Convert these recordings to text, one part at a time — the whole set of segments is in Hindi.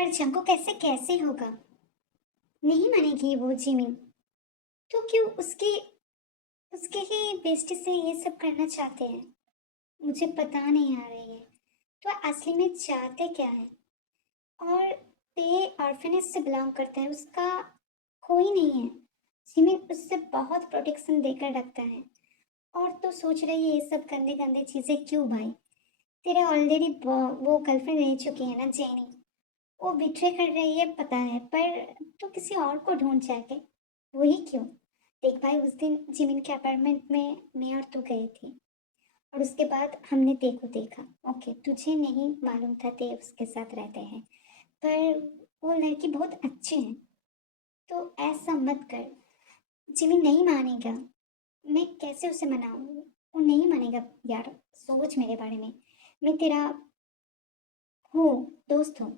पर जंगकुक कैसे कैसे होगा? नहीं मानेगी वो जिमिन। तो क्यों उसके उसके ही बेइज्जती से ये सब करना चाहते हैं? मुझे पता नहीं आ रही है। तो असली में चाहते क्या है? और पे ऑर्फनेज से बिलोंग करता है, उसका कोई नहीं है। जिमिन उससे बहुत प्रोटेक्शन देकर रखता है। और तो सोच रही है ये सब गंदे गंदे चीजें क्यों भाई? तेरे ऑलरेडी वो गर्लफ्रेंड रह चुकी है ना जेनी। वो बिट्रे कर रही है पता है, पर तो किसी और को ढूंढ जाके। वही क्यों? देख भाई, उस दिन जिमिन के अपार्टमेंट में मैं और तू गई थी, और उसके बाद हमने तेको देखा। ओके, तुझे नहीं मालूम था ते उसके साथ रहते हैं, पर वो लड़की बहुत अच्छी है। तो ऐसा मत कर। जिमिन नहीं मानेगा। मैं कैसे उसे मनाऊं? वो नहीं मानेगा यार। सोच मेरे बारे में। मैं तेरा हूँ, दोस्त हूँ।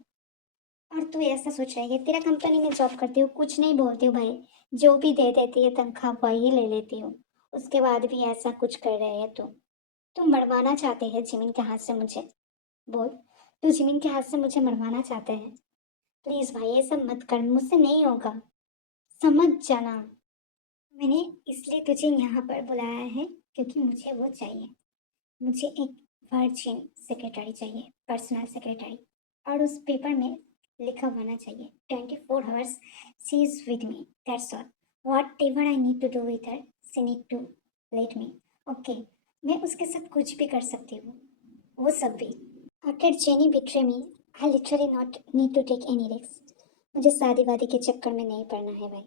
और तू ऐसा सोच रही है? तेरा कंपनी में जॉब करती हूँ, कुछ नहीं बोलती हूँ भाई। जो भी दे देती है तनख्वाह वही ले लेती हूँ। उसके बाद भी ऐसा कुछ कर रहे हैं तो तुम मरवाना चाहते हैं जिमिन के हाथ से मुझे? बोल। तू जिमिन के हाथ से मुझे मरवाना चाहते हैं? प्लीज भाई ये सब मत कर, मुझसे नहीं होगा। समझ जाना। मैंने इसलिए तुझे यहाँ पर बुलाया है क्योंकि मुझे वो चाहिए। मुझे एक वर्जिन सेक्रेटरी चाहिए, पर्सनल सेक्रेटरी। और उस पेपर में लिखा होना चाहिए 24 hours she is with me, that's all. Whatever I need to do with her, she need to let me. Okay, मैं उसके साथ कुछ भी कर सकती हूँ, वो सब भी। After Jenny betray me, I literally not need to take any risk. मुझे शादी वादी के चक्कर में नहीं पड़ना है भाई।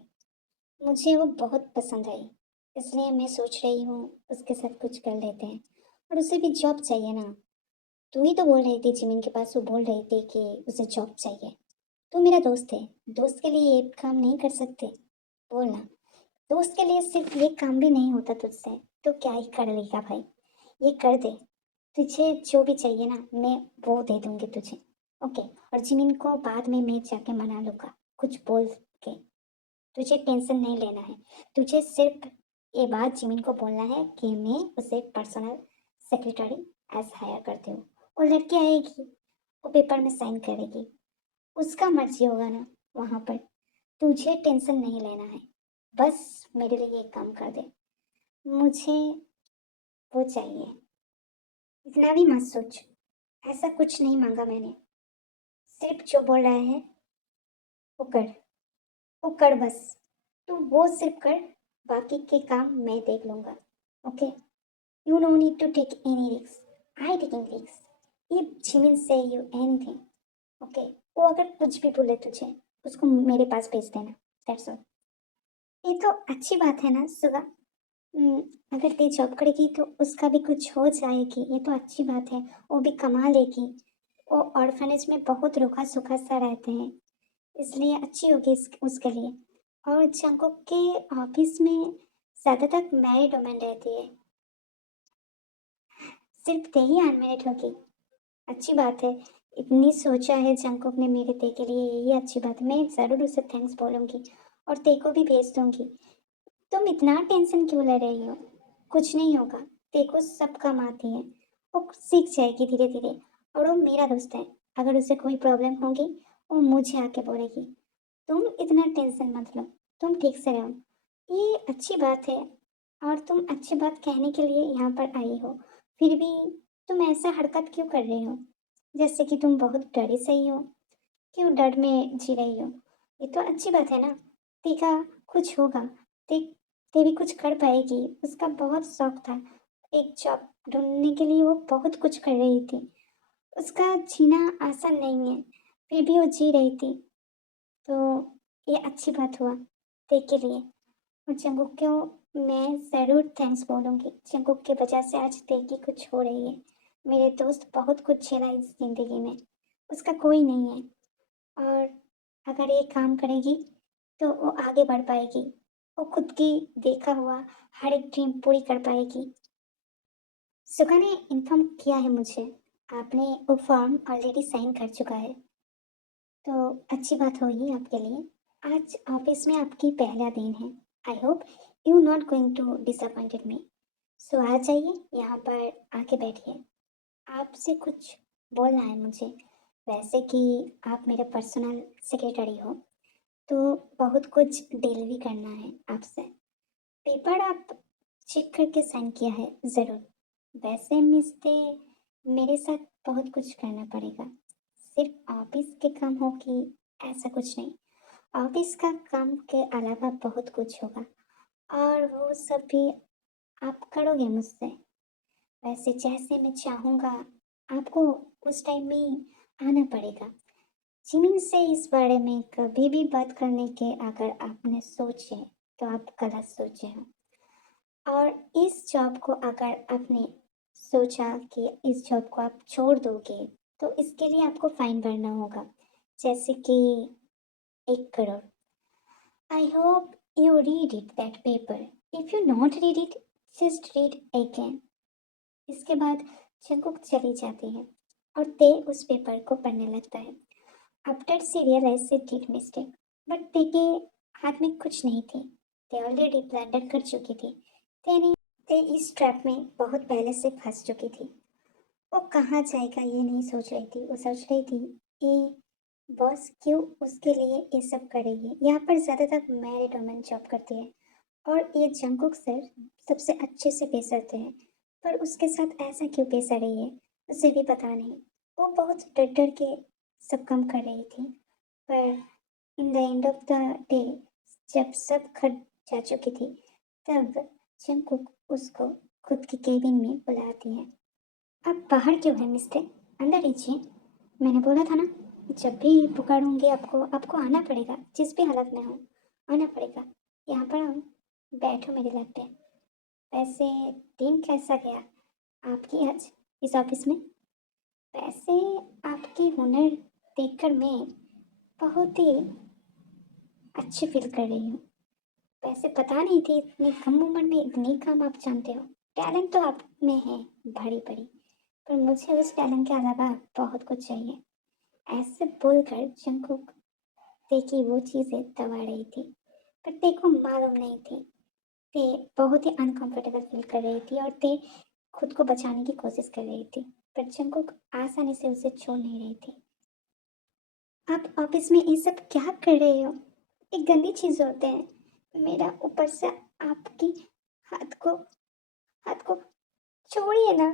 मुझे वो बहुत पसंद आई, इसलिए मैं सोच रही हूँ उसके साथ कुछ कर लेते हैं। और उसे भी जॉब चाहिए ना। तू ही तो बोल रही थी जिमिन के पास, वो बोल रही थी कि उसे जॉब चाहिए। तू मेरा दोस्त है, दोस्त के लिए ये काम नहीं कर सकते? बोलना। दोस्त के लिए सिर्फ ये काम भी नहीं होता तुझसे, तो क्या ही कर लेगा भाई? ये कर दे। तुझे जो भी चाहिए ना, मैं वो दे दूंगी तुझे। ओके। और जिमिन को बाद में मैं जाके मना लूंगा, कुछ बोल के। तुझे टेंशन नहीं लेना है। तुझे सिर्फ ये बात जिमिन को बोलना है कि मैं उसे पर्सनल सेक्रेटरी एज हायर करती हूँ। वो लड़की आएगी, वो पेपर में साइन करेगी, उसका मर्जी होगा ना वहाँ पर। तुझे टेंशन नहीं लेना है। बस मेरे लिए एक काम कर दे। मुझे वो चाहिए। इतना भी मत सोच। ऐसा कुछ नहीं मांगा मैंने। सिर्फ जो बोल रहा है वो कर। वो कर बस। तू वो सिर्फ कर, बाकी के काम मैं देख लूंगा। Okay? You no need to take any risks. I taking risks. If Jimin say you anything, okay? वो अगर कुछ भी बोले तुझे, उसको मेरे पास भेज देना। That's all. ये तो अच्छी बात है ना सुगा? हम्म, अगर ते जॉब करेगी तो उसका भी कुछ हो जाएगी, ये तो अच्छी बात है। वो भी कमा लेगी। वो ऑर्फनेज में बहुत रूखा सूखा सा रहते हैं, इसलिए अच्छी होगी उसके लिए। और जंकुक के ऑफिस में ज़्यादातर मैरिड वुमेन रहती है। सिर्फ ते ही अनमेरिड होगी। अच्छी बात है। इतनी सोचा है जंकुक ने मेरे ते के लिए, यही अच्छी बात है। मैं ज़रूर उसे थैंक्स बोलूँगी और ते को भी भेज दूँगी। तुम इतना टेंशन क्यों ले रही हो? कुछ नहीं होगा। ते को सब काम आती है। वो सीख जाएगी धीरे धीरे। और वो मेरा दोस्त है। अगर उसे कोई प्रॉब्लम होगी, वो मुझे आके बोलेगी। तुम इतना टेंशन मत लो। तुम ठीक से रहो। ये अच्छी बात है। और तुम अच्छी बात कहने के लिए यहाँ पर आई हो। फिर भी तुम ऐसा हरकत क्यों कर रही हो? जैसे कि तुम बहुत डरी सही हो। क्यों डर में जी रही हो? ये तो अच्छी बात है ना। टीका कुछ होगा। ते ते भी कुछ कर पाएगी। उसका बहुत शौक था एक जॉब ढूंढने के लिए, वो बहुत कुछ कर रही थी। उसका जीना आसान नहीं है, फिर भी वो जी रही थी। तो ये अच्छी बात हुआ ते के लिए। और जंगुक को मैं ज़रूर थैंक्स बोलूँगी। जंगुक की वजह से आज ते की कुछ हो रही है। मेरे दोस्त बहुत कुछ झेला इस ज़िंदगी में, उसका कोई नहीं है। और अगर ये काम करेगी तो वो आगे बढ़ पाएगी। वो खुद की देखा हुआ हर एक ड्रीम पूरी कर पाएगी। सुगा ने इन्फॉर्म किया है मुझे, आपने वो फॉर्म ऑलरेडी साइन कर चुका है। तो अच्छी बात होगी आपके लिए। आज ऑफिस में आपकी पहला दिन है। I hope you not going to disappointed me. So आ जाइए, यहाँ पर आके बैठिए। आपसे कुछ बोलना है मुझे। वैसे कि आप मेरे पर्सनल सेक्रेटरी हो, तो बहुत कुछ डील भी करना है आपसे। पेपर आप चेक करके साइन किया है ज़रूर। वैसे मिस्टे मेरे साथ बहुत कुछ करना पड़ेगा। सिर्फ ऑफिस के काम हो कि ऐसा कुछ नहीं। ऑफिस का काम के अलावा बहुत कुछ होगा और वो सब भी आप करोगे मुझसे। वैसे जैसे मैं चाहूँगा आपको उस टाइम में ही आना पड़ेगा। जिमिन से इस बारे में कभी भी बात करने के अगर आपने सोचे तो आप गलत सोचे हो। और इस जॉब को अगर आपने सोचा कि इस जॉब को आप छोड़ दोगे तो इसके लिए आपको फाइन भरना होगा, जैसे कि 1 करोड़। आई hope you read it that paper. If you not read it, just read again. इसके बाद जंकुक चली जाती है और ते उस पेपर को पढ़ने लगता है। After she realise she did mistake, but ते के हाथ में कुछ नहीं थी। ते ऑलरेडी ब्लंडर कर चुकी थी। ते इस ट्रैप में बहुत पहले से फंस चुकी थी। वो कहाँ जाएगा ये नहीं सोच रही थी। वो सोच रही थी ये बॉस क्यों उसके लिए ये सब कर रही है। यहाँ पर ज़्यादातर मैरिड वुमेन जॉब करती है और ये जंकुक सर सबसे अच्छे से पेश आते हैं, पर उसके साथ ऐसा क्यों पेश आ रही है उसे भी पता नहीं। वो बहुत डर डर के सब काम कर रही थी, पर in the end of the day जब सब खट जा चुकी थी तब जंकुक उसको खुद की केबिन में बुलाती है। आप बाहर क्यों हैं मिस्टर? अंदर लीजिए। मैंने बोला था ना, जब भी पुकारूंगी आपको आपको आना पड़ेगा। जिस भी हालत में हो आना पड़ेगा। यहाँ पर आओ, बैठो मेरे लैप पे। वैसे दिन कैसा गया आपकी आज इस ऑफिस में? वैसे आपके हुनर देखकर मैं बहुत ही अच्छी फील कर रही हूँ। वैसे पता नहीं थी इतनी कम उम्र में इतनी काम आप जानते हो। टैलेंट तो आप में है बड़ी बड़ी, पर मुझे उस टैलेंट के अलावा बहुत कुछ चाहिए। ऐसे बोलकर जंकुक देखी वो चीज़ें दबा रही थी, पर ते को मालूम नहीं थी। ते बहुत ही अनकंफर्टेबल फील कर रही थी और ते खुद को बचाने की कोशिश कर रही थी, पर जंकुक आसानी से उसे छोड़ नहीं रही थी। आप ऑफिस में ये सब क्या कर रहे हो? ये गंदी चीज़ होते हैं। मेरा ऊपर से आपकी हाथ को हाथ को छोड़िए ना।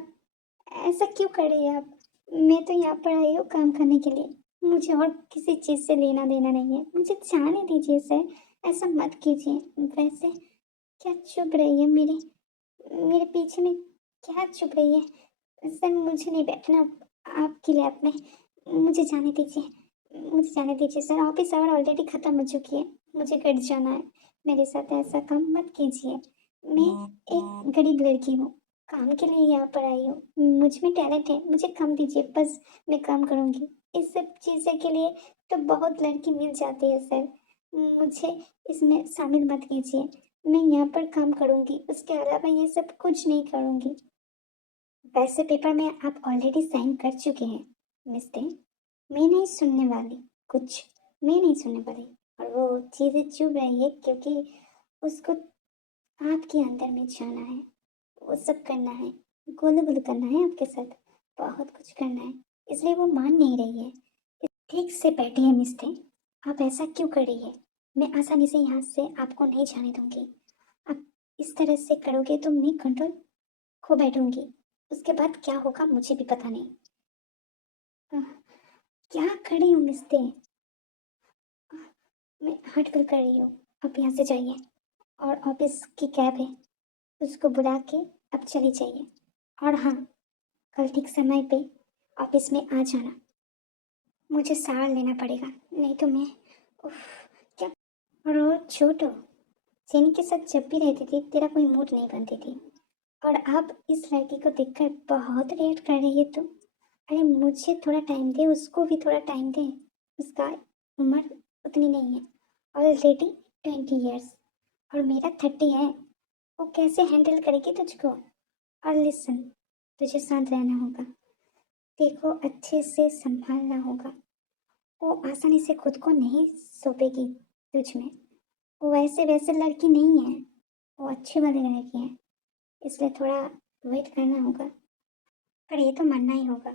ऐसा क्यों कर रही है आप? मैं तो यहाँ पर आई हूँ काम करने के लिए। मुझे और किसी चीज़ से लेना देना नहीं है। मुझे जाने दीजिए सर, ऐसा मत कीजिए। वैसे क्या चुभ रही है मेरे मेरे पीछे में? क्या चुभ रही है? सर मुझे नहीं बैठना आपकी लैब में। मुझे जाने दीजिए। मुझे जाने दीजिए सर, ऑफिस आवर ऑलरेडी ख़त्म हो चुकी है। मुझे घर जाना है। मेरे साथ ऐसा काम मत कीजिए। मैं एक गरीब लड़की हूँ, काम के लिए यहाँ पर आई हूँ। मुझ में टैलेंट है, मुझे काम दीजिए बस। मैं काम करूँगी। इस सब चीज़ें के लिए तो बहुत लड़की मिल जाती है सर। मुझे इसमें शामिल मत कीजिए। मैं यहाँ पर काम करूँगी, उसके अलावा ये सब कुछ नहीं करूँगी। वैसे पेपर में आप ऑलरेडी साइन कर चुके हैं मिस्टर। मैं नहीं सुनने वाली कुछ। मैं नहीं सुनने वाली। और वो चीज़ें चुभ रही है क्योंकि उसको आपके अंदर में जाना है, वो सब करना है, गुलू गुलू करना है आपके साथ, बहुत कुछ करना है, इसलिए वो मान नहीं रही है। ठीक से बैठिए मिस्टर। आप ऐसा क्यों कर रही है? मैं आसानी से यहाँ से आपको नहीं जाने दूंगी। आप इस तरह से करोगे तो मैं कंट्रोल खो बैठूंगी। उसके बाद क्या होगा मुझे भी पता नहीं। आह, क्या कर रही हूँ मिस्टर? मैं हर्ट फील कर रही हूँ। आप यहाँ से जाइए और ऑफिस की कैब है उसको बुला के अब चली जाइए। और हाँ, कल ठीक समय पे ऑफिस में आ जाना। मुझे सार लेना पड़ेगा, नहीं तो मैं उफ, क्या। रोज छोटो, जेनी के साथ जब भी रहती थी तेरा कोई मूड नहीं बनती थी, और अब इस लड़की को देखकर बहुत रिएक्ट कर रही है तू। अरे मुझे थोड़ा टाइम दे, उसको भी थोड़ा टाइम दे। उसका उम्र उतनी नहीं है, ऑलरेडी 20 ईयर्स और मेरा 30 है। वो कैसे हैंडल करेगी तुझको? और लिसन, तुझे शांत रहना होगा, देखो अच्छे से संभालना होगा। वो आसानी से खुद को नहीं सौंपेगी तुझ में। वो वैसे वैसे लड़की नहीं है, वो अच्छी वाली लड़की है, इसलिए थोड़ा वेट करना होगा। पर ये तो मानना ही होगा,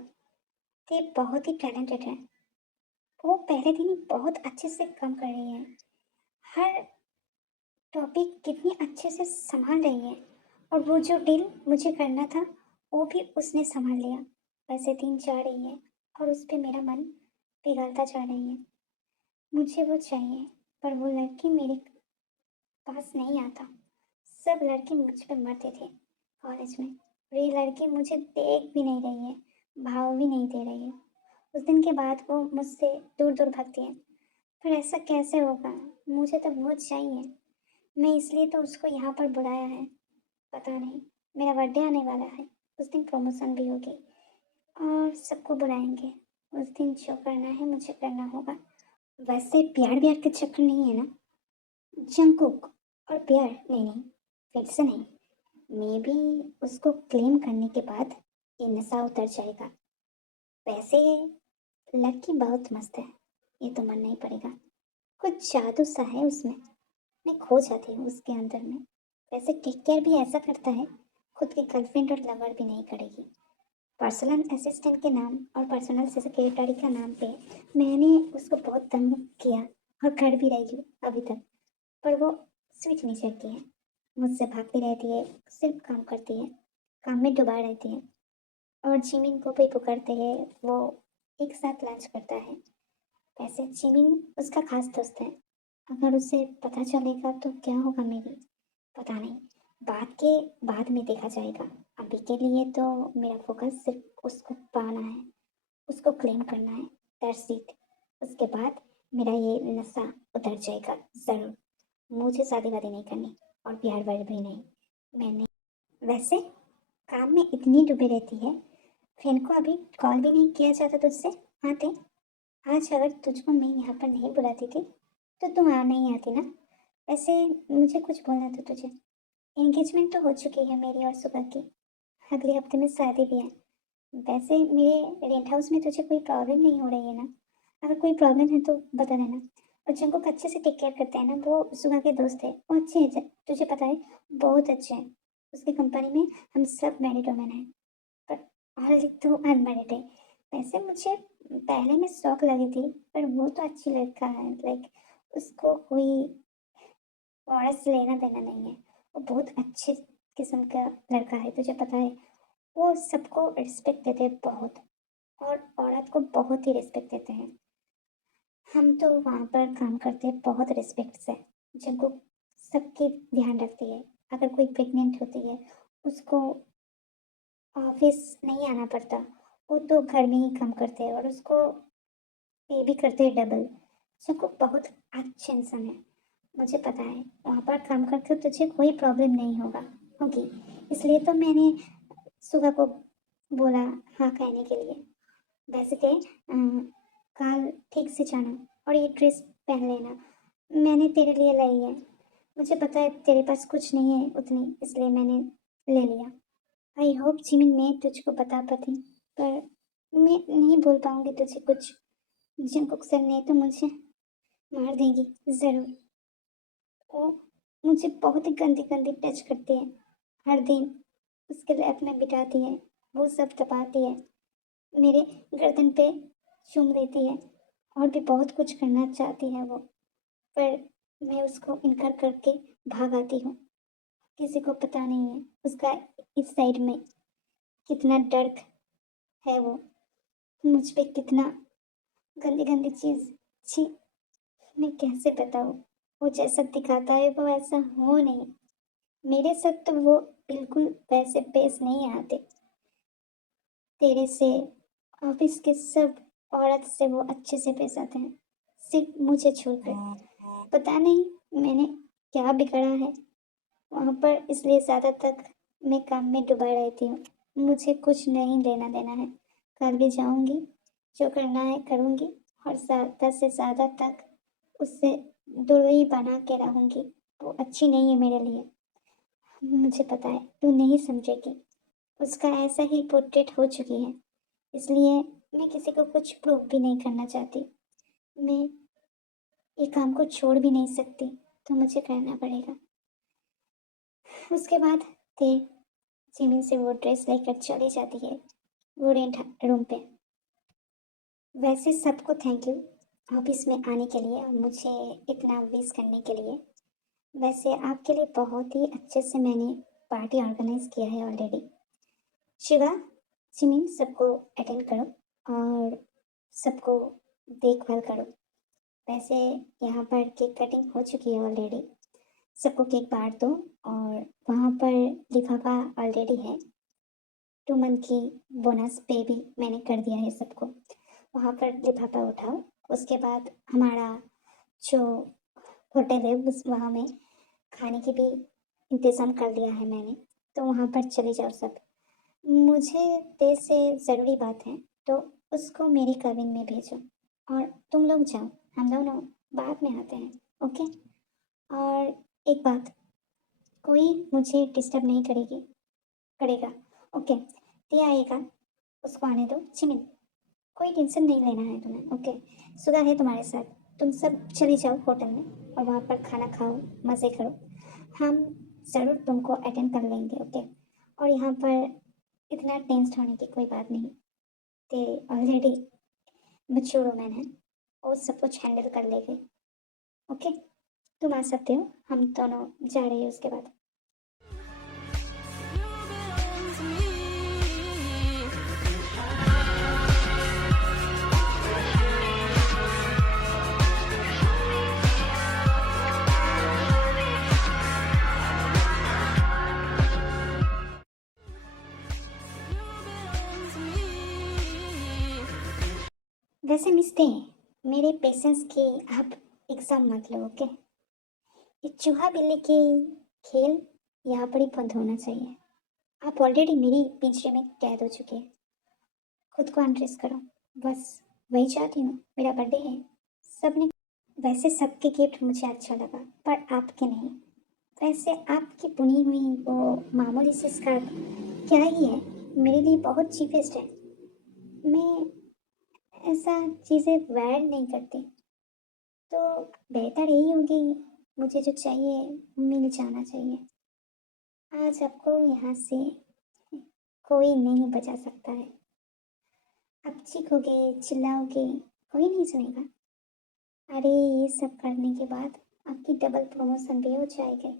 ते बहुत ही टैलेंटेड है। वो पहले दिन ही बहुत अच्छे से काम कर रही है। हर टॉपिक कितनी अच्छे से संभाल रही है। और वो जो डील मुझे करना था, वो भी उसने संभाल लिया। वैसे दिन जा रही है और उस पे मेरा मन पिघलता जा रही है। मुझे वो चाहिए, पर वो लड़की मेरे पास नहीं आता। सब लड़के मुझ पे मरते थे कॉलेज में, और ये लड़की मुझे देख भी नहीं रही है, भाव भी नहीं दे रही है। उस दिन के बाद वो मुझसे दूर दूर भागती है। पर ऐसा कैसे होगा? मुझे तो वो चाहिए। मैं इसलिए तो उसको यहाँ पर बुलाया है। पता नहीं, मेरा बर्थडे आने वाला है, उस दिन प्रमोशन भी होगी और सबको बुलाएंगे। उस दिन जो करना है मुझे करना होगा। वैसे प्यार व्यार के चक्कर नहीं है ना? जंगकुक और प्यार नहीं नहीं, फिर से नहीं। मे बी उसको क्लेम करने के बाद ये नशा उतर जाएगा। वैसे लड़की बहुत मस्त है, ये तो मानना ही पड़ेगा। कुछ जादू सा है उसमें, मैं खो जाती हूँ उसके अंदर में। वैसे टेक केयर भी ऐसा करता है, खुद की गर्लफ्रेंड और लवर भी नहीं करेगी। पर्सनल असिस्टेंट के नाम और पर्सनल सेक्रेटरी का नाम पे मैंने उसको बहुत तंग किया और कर भी रही हूँ अभी तक। पर वो स्विच नहीं करती है, मुझसे भागती रहती है, सिर्फ काम करती है, काम में डूबा रहती है। और जिमिन को भी पुकारते हैं, वो एक साथ लंच करता है। वैसे जिमिन उसका खास दोस्त है। अगर उसे पता चलेगा तो क्या होगा मेरी, पता नहीं। बात के बाद में देखा जाएगा। अभी के लिए तो मेरा फोकस सिर्फ उसको पाना है, उसको क्लेम करना है, दैट्स इट। उसके बाद मेरा ये नशा उतर जाएगा ज़रूर। मुझे शादी वादी नहीं करनी और प्यार व्यार भी नहीं। मैंने वैसे काम में इतनी डूबे रहती है, फ्रेंड को अभी कॉल भी नहीं किया जाता तुझसे आते। आज अगर तुझको मैं यहाँ पर नहीं बुलाती थी तो तुम आ नहीं आती ना। वैसे मुझे कुछ बोलना था तुझे। एंगेजमेंट तो हो चुकी है मेरी और सुबह की, अगले हफ्ते में शादी भी है। वैसे मेरे रेंट हाउस में तुझे कोई प्रॉब्लम नहीं हो रही है ना? अगर कोई प्रॉब्लम है तो बता देना। और जंगकुक अच्छे से टेक केयर करते हैं ना, वो सुबह के दोस्त है, वो अच्छे हैं, तुझे पता है, बहुत अच्छे हैं। उसकी कंपनी में हम सब मैरिड वुमेन हैं, पर ऑल तो अनमैरिड है। वैसे मुझे पहले में शौक लगी थी, पर वो तो अच्छी लड़का है, लाइक उसको कोई औरत से लेना देना नहीं है। वो बहुत अच्छे किस्म का लड़का है, तुझे पता है। वो सबको रिस्पेक्ट देते हैं बहुत, और औरत को बहुत ही रिस्पेक्ट देते हैं। हम तो वहाँ पर काम करते हैं बहुत रिस्पेक्ट से। जिनको सबकी ध्यान रखती है। अगर कोई प्रेग्नेंट होती है, उसको ऑफिस नहीं आना पड़ता, वो तो घर में ही काम करते हैं और उसको पे भी करते हैं डबल। जिनको बहुत अच्छे इंसान है, मुझे पता है। वहाँ पर काम करते हो तुझे कोई प्रॉब्लम नहीं होगी। इसलिए तो मैंने सुबह को बोला हाँ कहने के लिए। वैसे थे कल ठीक से जाना और ये ड्रेस पहन लेना, मैंने तेरे लिए लाई है। मुझे पता है तेरे पास कुछ नहीं है उतनी, इसलिए मैंने ले लिया। आई होप जिमिन मैं तुझको बता पाती, पर मैं नहीं बोल पाऊंगी तुझे कुछ। जंकुक सर ने तो मुझे मार देगी ज़रूर। वो मुझे बहुत ही गंदी गंदी टच करती है, हर दिन उसके लैप में बिठाती है, वो सब दबाती है, मेरे गर्दन पे चूम देती है, और भी बहुत कुछ करना चाहती है वो। पर मैं उसको इनकार करके भाग आती हूँ। किसी को पता नहीं है उसका इस साइड में कितना डर है वो, मुझ पे कितना गंदी गंदी चीज़। छी, मैं कैसे बताऊँ? वो जैसा दिखाता है वो ऐसा हो नहीं। मेरे साथ तो वो बिल्कुल वैसे पेश नहीं आते। तेरे से, ऑफिस के सब औरत से वो अच्छे से पेश आते हैं, सिर्फ मुझे छोड़कर। पता नहीं मैंने क्या बिगड़ा है वहाँ पर, इसलिए ज़्यादा तक मैं काम में डूबा रहती हूँ। मुझे कुछ नहीं लेना देना है। कल भी जाऊँगी, जो करना है करूँगी, और ज़्यादा से ज़्यादा तक उससे दूरी बना के रहूँगी। वो अच्छी नहीं है मेरे लिए, मुझे पता है, तू नहीं समझेगी। उसका ऐसा ही पोर्ट्रेट हो चुकी है, इसलिए मैं किसी को कुछ प्रूव भी नहीं करना चाहती। मैं ये काम को छोड़ भी नहीं सकती, तो मुझे करना पड़ेगा। उसके बाद ते जिमिन से वो ड्रेस लेकर चली जाती है वो रेंट रूम पे। वैसे सबको थैंक यू ऑफिस में आने के लिए और मुझे इतना विश करने के लिए। वैसे आपके लिए बहुत ही अच्छे से मैंने पार्टी ऑर्गेनाइज किया है ऑलरेडी। शिवा, सिमिन सबको अटेंड करो और सबको देखभाल करो। वैसे यहाँ पर केक कटिंग हो चुकी है ऑलरेडी। सबको केक बांट दो और वहाँ पर लिफाफा ऑलरेडी है। 2 मंथ की बोनस पे भी मैंने कर दिया है सबको। वहाँ पर लिफाफा उठाओ। उसके बाद हमारा जो होटल है उस वहाँ में खाने की भी इंतज़ाम कर दिया है मैंने, तो वहाँ पर चले जाओ सब। मुझे तेरे से ज़रूरी बात है, तो उसको मेरी केबिन में भेजो और तुम लोग जाओ, हम दोनों बाद में आते हैं, ओके? और एक बात, कोई मुझे डिस्टर्ब नहीं करेगा, ओके? ते आएगा, उसको आने दो। चिमिन, कोई टेंशन नहीं लेना है तुम्हें, ओके? सुधा है तुम्हारे साथ, तुम सब चले जाओ होटल में और वहाँ पर खाना खाओ, मज़े करो। हम ज़रूर तुमको अटेंड कर लेंगे, ओके? और यहाँ पर इतना टेंस होने की कोई बात नहीं। ते ऑलरेडी मैच्योर वुमेन है, वो सब कुछ हैंडल कर लेंगे, ओके? तुम आ सकते हो, हम दोनों जा रहे हैं उसके बाद। वैसे मिस्ते मेरे पेशेंस की आप एग्ज़ाम मत लो, ओके? ये चूहा बिल्ली के खेल यहाँ पर ही बंद होना चाहिए। आप ऑलरेडी मेरी पिंजरे में कैद हो चुके हैं। खुद को अनड्रेस करो, बस वही चाहती हूँ। मेरा बर्थडे है, सबने वैसे सबके गिफ्ट मुझे अच्छा लगा, पर आपके नहीं। वैसे आपकी बुनी हुई वो मामूली सी स्कार्फ क्या ही है, मेरे लिए बहुत चीपेस्ट है। मैं ऐसा चीज़ें वेयर नहीं करती, तो बेहतर यही होगी, मुझे जो चाहिए मिल जाना चाहिए। आज आपको यहाँ से कोई नहीं बचा सकता है। आप चीखोगे, चिल्लाओगे, कोई नहीं सुनेगा। अरे ये सब करने के बाद आपकी डबल प्रमोशन भी हो जाएगी।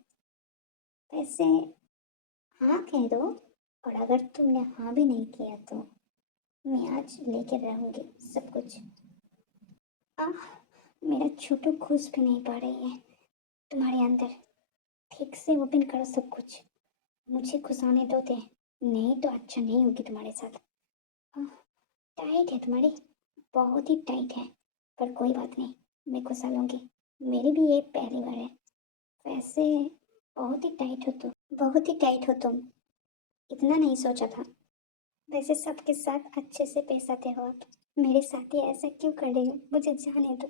वैसे हाँ कह दो, और अगर तुमने हाँ भी नहीं किया तो मैं आज लेके रहूँगी सब कुछ। आह, मेरा छोटू घुस भी नहीं पा रही है तुम्हारे अंदर। ठीक से ओपन करो सब कुछ, मुझे घुसाने दो दे, नहीं तो अच्छा नहीं होगी तुम्हारे साथ। आह, टाइट है तुम्हारी, बहुत ही टाइट है, पर कोई बात नहीं, मैं घुसा लूँगी। मेरी भी ये पहली बार है। वैसे बहुत ही टाइट हो तुम, बहुत ही टाइट हो तुम, इतना नहीं सोचा था। वैसे सबके साथ अच्छे से पेश आते हो आप, मेरे साथ ही ऐसा क्यों कर रही हो? मुझे जाने दो,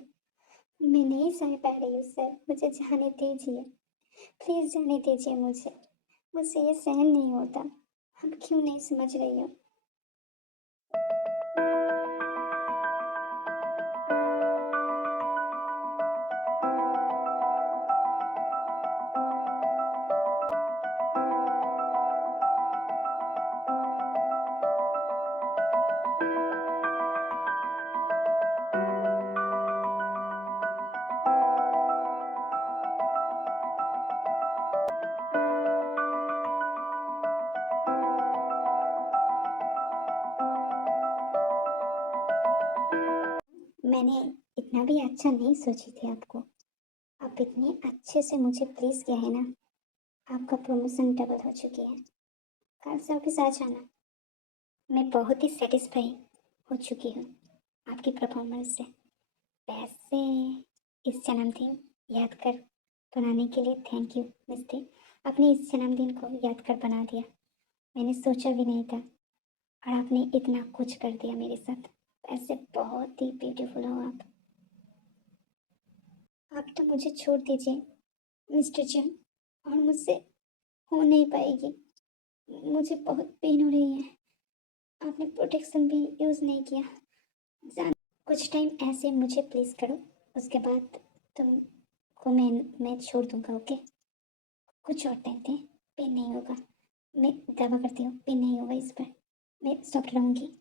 मैं नहीं सह पा रही हूँ सर, मुझे जाने दीजिए, प्लीज़ जाने दीजिए मुझे, मुझसे ये सहन नहीं होता। आप क्यों नहीं समझ रही हो? मैंने इतना भी अच्छा नहीं सोची थी आपको। आप इतने अच्छे से मुझे प्लीज़ किया है ना, आपका प्रमोशन डबल हो चुकी है। कल से ऑफिस आ जाना। मैं बहुत ही सेटिस्फाई हो चुकी हूँ आपकी परफॉर्मेंस से। वैसे इस जन्मदिन याद कर बनाने के लिए थैंक यू मिस्टी। आपने इस जन्मदिन को याद कर बना दिया, मैंने सोचा भी नहीं था, और आपने इतना कुछ कर दिया मेरे साथ। वैसे बहुत ही ब्यूटीफुल हो आप। आप तो मुझे छोड़ दीजिए मिस्टर जन, और मुझसे हो नहीं पाएगी, मुझे बहुत पेन हो रही है। आपने प्रोटेक्शन भी यूज़ नहीं किया। जान कुछ टाइम ऐसे मुझे प्लीज़ करो, उसके बाद तुमको मैं छोड़ दूंगा, ओके? कुछ और टाइम दें, पेन नहीं होगा, मैं दावा करती हूँ पेन नहीं होगा इस पर, मैं सॉफ्ट रहूँगी।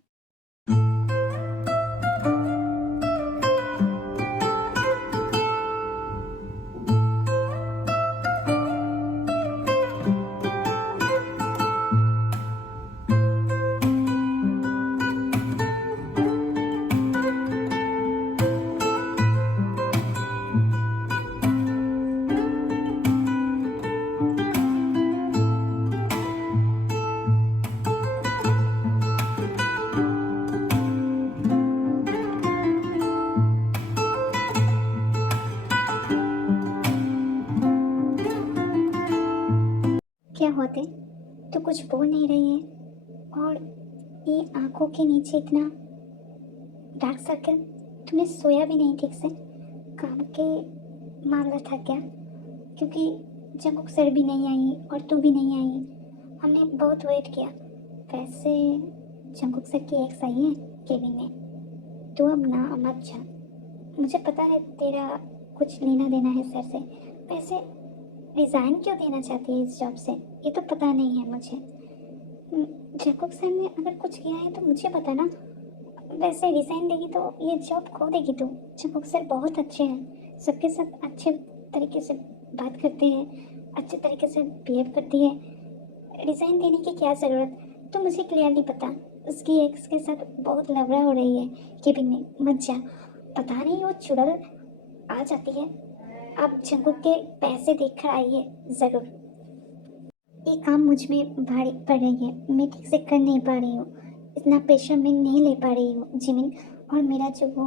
होते तो कुछ बोल नहीं रही है, और ये आंखों के नीचे इतना डार्क सर्कल। तुमने सोया भी नहीं ठीक से? काम के मामला था क्या? क्योंकि जंकुक सर भी नहीं आई और तू भी नहीं आई, हमने बहुत वेट किया। वैसे जंकुक सर की एक्स आई है केबिन में, तू अब ना मत जा। मुझे पता है तेरा कुछ लेना देना है सर से। वैसे रिज़ाइन क्यों देना चाहती है इस जॉब से, ये तो पता नहीं है मुझे। जैकब सर ने अगर कुछ किया है तो मुझे पता ना। वैसे रिज़ाइन देगी तो ये जॉब खो देगी तू। जैकब सर बहुत अच्छे हैं, सबके साथ अच्छे तरीके से बात करते हैं, अच्छे तरीके से बिहेव करती है। रिज़ाइन देने की क्या ज़रूरत, तो मुझे क्लियरली पता। उसकी एक्स के साथ बहुत लफड़ा हो रही है केबिन में, मत जा। पता नहीं वो चुड़ैल आ जाती है। अब जंकुक के पैसे देख कर आई है ज़रूर। ये काम मुझ में भारी पड़ रही है, मैं ठीक से कर नहीं पा रही हूँ। इतना प्रेशर मैं नहीं ले पा रही हूँ जिमिन। और मेरा जो वो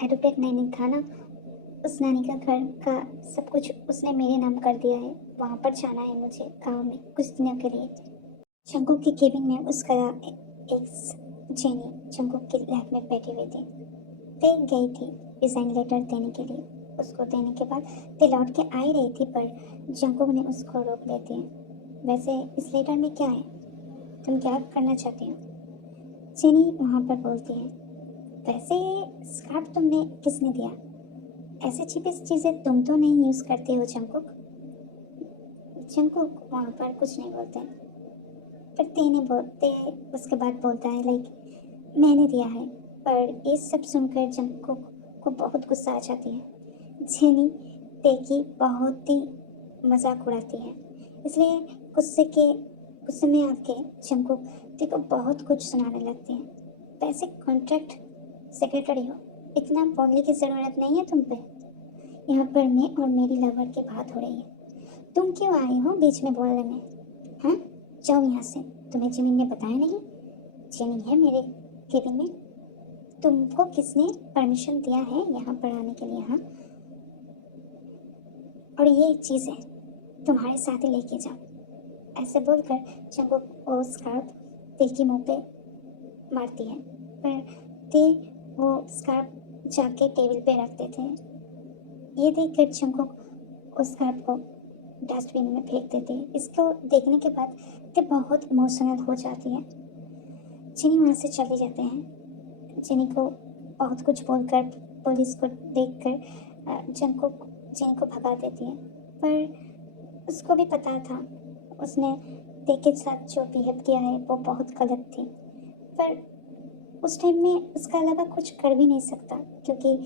एडोप्टेड नैनी था ना, उस नानी का घर का सब कुछ उसने मेरे नाम कर दिया है। वहाँ पर जाना है मुझे गाँव में कुछ दिनों के लिए। जंकुक के केबिन में उसका एक्स जेनी जंकुक के लैब में बैठी हुई थी। ते गई थी रिजाइन लेटर देने के लिए। उसको देने के बाद ते लौट के आ ही रही थी, पर जंकुक ने उसको रोक लेती है। वैसे इस लेटर में क्या है, तुम क्या करना चाहती हो? जेनी वहाँ पर बोलती है, वैसे स्कार्फ तुमने किसने दिया? ऐसे छिपी चीज़ें तुम तो नहीं यूज़ करते हो जंकुक। जंकुक वहाँ पर कुछ नहीं बोलते, पर तेने बोलते उसके बाद बोलता है लाइक मैंने दिया है। पर ये सब सुनकर जंकुक को बहुत गुस्सा आ जाती है। जेनी ते की बहुत ही मजाक उड़ाती है, इसलिए गुस्से में आके जंकुक ते को बहुत कुछ सुनाने लगती है। वैसे कॉन्ट्रैक्ट सेक्रेटरी हो, इतना बोलने की ज़रूरत नहीं है तुम पे। यहाँ पर मैं और मेरी लवर की बात हो रही है, तुम क्यों आई हो बीच में बोलने में? हाँ, जाओ यहाँ से। तुम्हें जिमिन ने बताया नहीं जेनी है मेरे केबिन में? तुमको किसने परमिशन दिया है यहाँ पर आने के लिए? हाँ, और ये चीज़ें तुम्हारे साथ ही लेके जाओ। ऐसे बोलकर जंकुक वो स्कार्फ ते के मुंह पे मारती है, पर ते वो स्कार्फ जाके टेबल पे रख देते हैं। ये देखकर जंकुक उस स्कार्फ को डस्टबिन में फेंक देती है। इसको देखने के बाद ते बहुत इमोशनल हो जाती है। जिनी वहाँ से चले जाते हैं। जिनी को बहुत कुछ बोलकर पुलिस को देखकर जंकुक जिनी को भगा देती है, पर उसको भी पता था उसने ते के साथ जो बिहेव किया है वो बहुत गलत थी। पर उस टाइम में उसका अलावा कुछ कर भी नहीं सकता, क्योंकि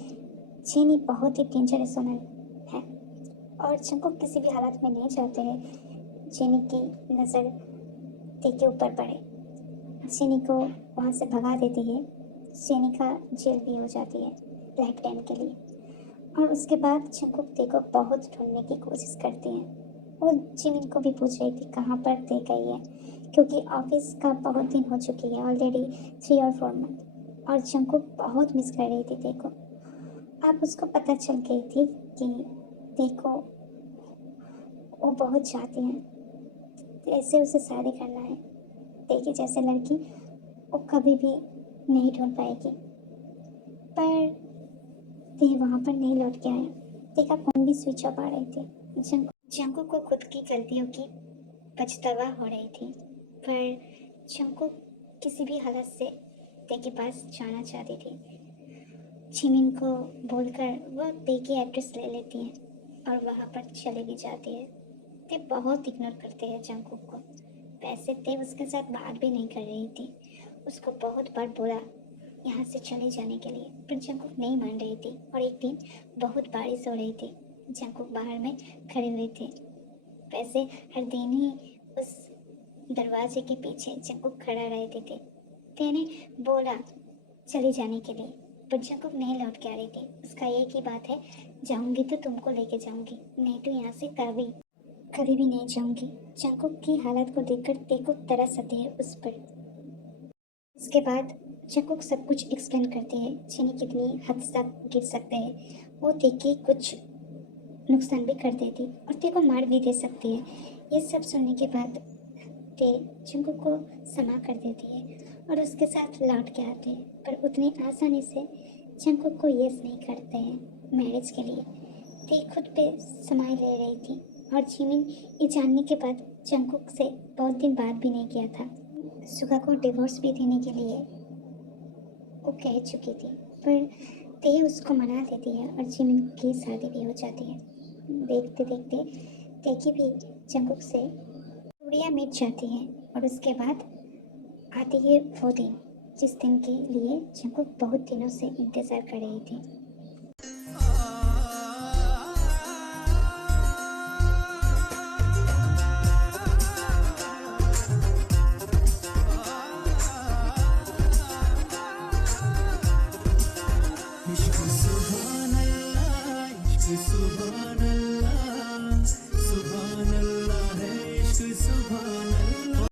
जिनी बहुत ही डेंजरस वुमन है और जंकुक किसी भी हालत में नहीं चाहते हैं जिनी की नज़र ते के ऊपर पड़े। जेनी को वहाँ से भगा देती है। जेनी का जेल भी हो जाती है लाइफ टाइम के लिए। और उसके बाद जंकुक ते को बहुत ढूंढने की कोशिश करती है। वो जिमिन को भी पूछ रही थी कहाँ पर ते गई है, क्योंकि ऑफिस का बहुत दिन हो चुकी है ऑलरेडी, 3 और 4 मंथ। और जंकुक बहुत मिस कर रही थी ते को। अब उसको पता चल गई थी कि ते को वो बहुत चाहती हैं, ऐसे उसे शादी करना है। ते की जैसे लड़की वो कभी भी नहीं ढूंढ पाएगी। पर ते वहाँ पर नहीं लौट के आया। ते का फोन भी स्विच ऑफ आ रही थी। जंकू को खुद की गलतियों की पछतावा हो रही थी, पर जंकू किसी भी हालत से ते के पास जाना चाहती थी। जिमिन को बोलकर वह ते की एड्रेस ले लेती है और वहाँ पर चले भी जाती है। ते बहुत इग्नोर करते हैं जंकुक को। वैसे ते उसके साथ बात भी नहीं कर रही थी। उसको बहुत बार बोला यहाँ से चले जाने के लिए, पर जंकुक नहीं मान रही थी। और एक दिन बहुत बारिश हो रही थी, जंकुक बाहर में खड़े हुए थे। वैसे हर दिन ही उस दरवाजे के पीछे जंकुक खड़ा रहते थे। तेने बोला चले जाने के लिए, पर जंकुक नहीं लौट के आ रही थी। उसका एक ही बात है, जाऊंगी तो तुमको लेके जाऊंगी, नहीं तो यहाँ से कभी कभी भी नहीं जाऊंगी। जंकुक की हालत को देखकर तेको तरस आती है उस पर। उसके बाद जंकुक सब कुछ एक्सप्लेन करती है, जिन्हें कितनी हद तक गिर सकते हैं। वो ते के कुछ नुकसान भी कर देती और ते को मार भी दे सकती है। ये सब सुनने के बाद ते जंकुक को क्षमा कर देती है और उसके साथ लौट के आते हैं, पर उतनी आसानी से जंकुक को यस नहीं करते हैं मैरिज के लिए। ते खुद पे समय ले रही थी और जिमिन ये जानने के बाद जंकुक से बहुत दिन बात भी नहीं किया था। सुगा को डिवोर्स भी देने के लिए वो कह चुकी थी, पर ते उसको मना देती है और जिमिन की शादी भी हो जाती है। देखते देखते ते की भी जंकुक से चूड़ियाँ मिट जाती हैं और उसके बाद आती है वो दिन जिस दिन के लिए जंकुक बहुत दिनों से इंतज़ार कर रही थी।